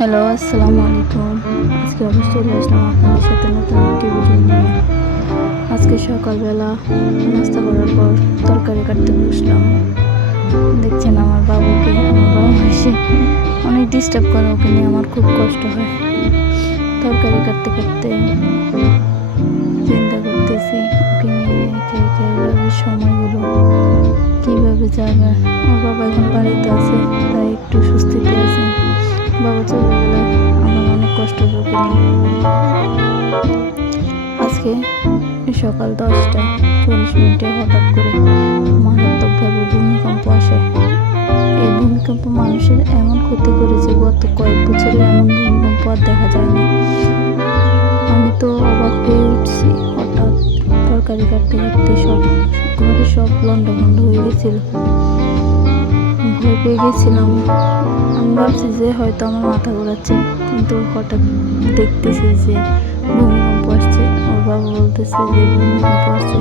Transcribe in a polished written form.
Hello, আসসালামু আলাইকুম। আজকে আবার চলে আসলাম আপনাদের সাথে নতুন একটি ভিডিও নিয়ে। আজকে সকালবেলা নাস্তা করার পর তরকারি কাটতে বসলাম। দেখছেন আমার বাবুকে, আমার বাবা এসে অনেক ডিস্টার্ব করে, ওকে নিয়ে আমার খুব কষ্ট হয়। তরকারি কাটতে কাটতে চিন্তা করতেছি ওকে নিয়ে একে একে এইভাবে সময়গুলো কীভাবে যাবে। আমার বাবা এখন বাড়িতে আছে, তাই একটু স্বস্তিতে আছে। বাবা চলে গেলে আমার অনেক কষ্ট হবে ওকে নিয়ে। আজকে সকাল 10টা 40 মিনিটে হঠাৎ করে মারাত্মকভাবে ভূমিকম্প আসে। এই ভূমিকম্প মানুষের এমন ক্ষতি করেছে, গত কয়েক বছরে এমন ভূমিকম্প আর দেখা যায়নি। আমি তো অবাক হয়ে উঠছি। হঠাৎ তরকারি কাটতে কাটতে ঘরে সব লন্ডভন্ড হয়ে গেছিল, ভয় পেয়ে গেছিলাম। আমি ভাবছি যে হয়তো আমার মাথা ঘোরাচ্ছে, কিন্তু হঠাৎ দেখতেছি যে ভূমিকম্প আসছে। ওর বাবা বলতেছে যে ভূমিকম্প আসছে।